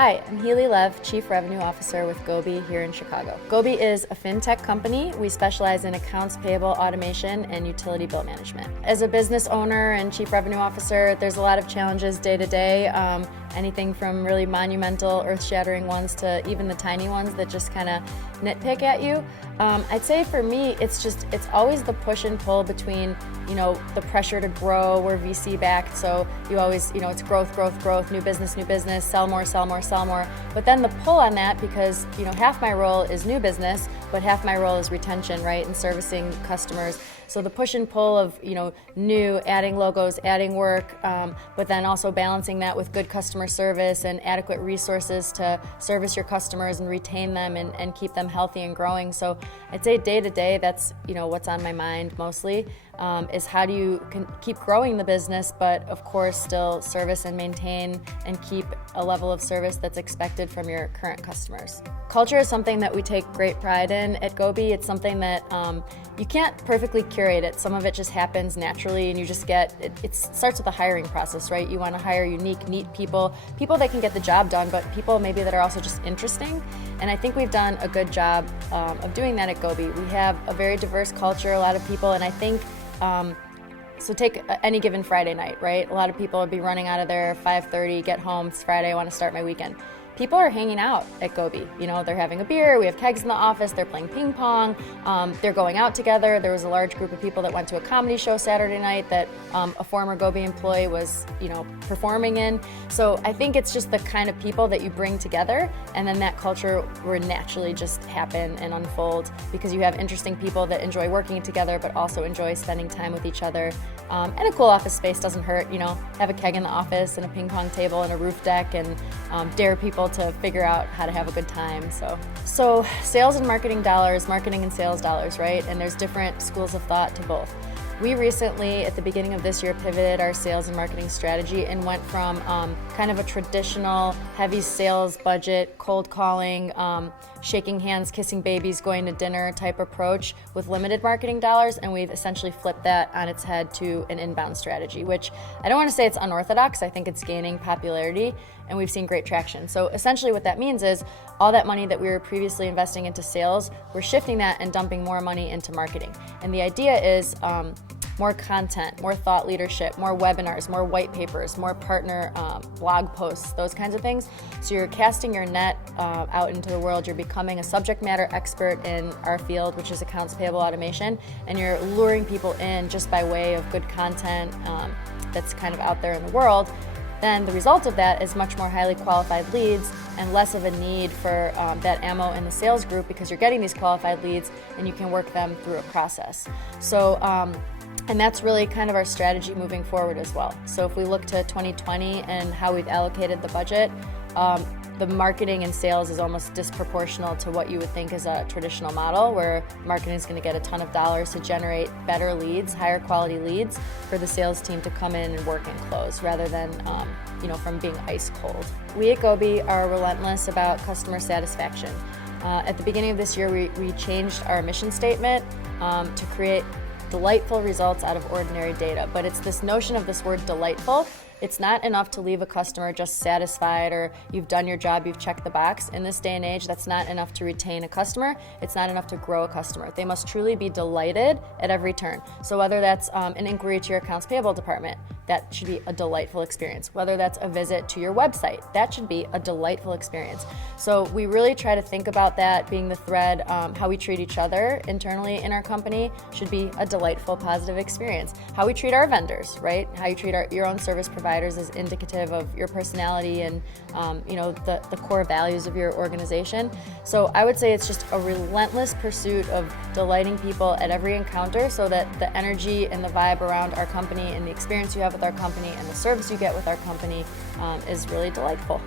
Hi, I'm Helee Lev, Chief Revenue Officer with Goby here in Chicago. Goby is a fintech company. We specialize in accounts payable automation and utility bill management. As a business owner and Chief Revenue Officer, there's a lot of challenges day to day. Anything from really monumental, earth-shattering ones to even the tiny ones that just kind of nitpick at you. I'd say for me, it's always the push and pull between, the pressure to grow. We're VC backed, so you always, it's growth, new business, sell more. But then the pull on that, because, half my role is new business, but half my role is retention, right, and servicing customers. So the push and pull of, new, adding logos, adding work, but then also balancing that with good customer service and adequate resources to service your customers and retain them and keep them healthy and growing. So I'd say day to day, that's, what's on my mind mostly, is how do you keep growing the business, but of course still service and maintain and keep a level of service that's expected from your current customers. Culture is something that we take great pride in at Goby. It's something that you can't perfectly curate it. Some of it just happens naturally, and you just get, it starts with the hiring process, right? You want to hire unique, neat people that can get the job done, but people maybe that are also just interesting. And I think we've done a good job of doing that at Goby. We have a very diverse culture, a lot of people, and I think, so take any given Friday night, right? A lot of people would be running out of there 5:30, get home, it's Friday, I want to start my weekend. People are hanging out at Goby. They're having a beer, we have kegs in the office, they're playing ping pong, they're going out together. There was a large group of people that went to a comedy show Saturday night that a former Goby employee was, performing in. So I think it's just the kind of people that you bring together, and then that culture will naturally just happen and unfold because you have interesting people that enjoy working together but also enjoy spending time with each other. And a cool office space doesn't hurt, have a keg in the office and a ping pong table and a roof deck and dare people to figure out how to have a good time. So sales and marketing dollars, marketing and sales dollars, right? And there's different schools of thought to both. We recently, at the beginning of this year, pivoted our sales and marketing strategy and went from kind of a traditional heavy sales budget, cold calling, shaking hands, kissing babies, going to dinner type approach with limited marketing dollars, and we've essentially flipped that on its head to an inbound strategy, which I don't want to say it's unorthodox. I think it's gaining popularity, and we've seen great traction. So essentially what that means is all that money that we were previously investing into sales, we're shifting that and dumping more money into marketing. And the idea is more content, more thought leadership, more webinars, more white papers, more partner blog posts, those kinds of things. So you're casting your net out into the world. You're becoming a subject matter expert in our field, which is accounts payable automation, and you're luring people in just by way of good content that's kind of out there in the world. Then the result of that is much more highly qualified leads and less of a need for that ammo in the sales group, because you're getting these qualified leads and you can work them through a process. So, and that's really kind of our strategy moving forward as well. So if we look to 2020 and how we've allocated the budget, the marketing and sales is almost disproportional to what you would think is a traditional model, where marketing is going to get a ton of dollars to generate better leads, higher quality leads for the sales team to come in and work and close, rather than from being ice cold. We at Goby are relentless about customer satisfaction. At the beginning of this year, we changed our mission statement to create delightful results out of ordinary data. But it's this notion of this word delightful. It's not enough to leave a customer just satisfied or you've done your job, you've checked the box. In this day and age, that's not enough to retain a customer. It's not enough to grow a customer. They must truly be delighted at every turn. So whether that's an inquiry to your accounts payable department, that should be a delightful experience. Whether that's a visit to your website, that should be a delightful experience. So we really try to think about that being the thread. How we treat each other internally in our company should be a delightful, positive experience. How we treat our vendors, right? How you treat your own service providers is indicative of your personality and the core values of your organization. So I would say it's just a relentless pursuit of delighting people at every encounter, so that the energy and the vibe around our company and the experience you have with our company and the service you get with our company is really delightful.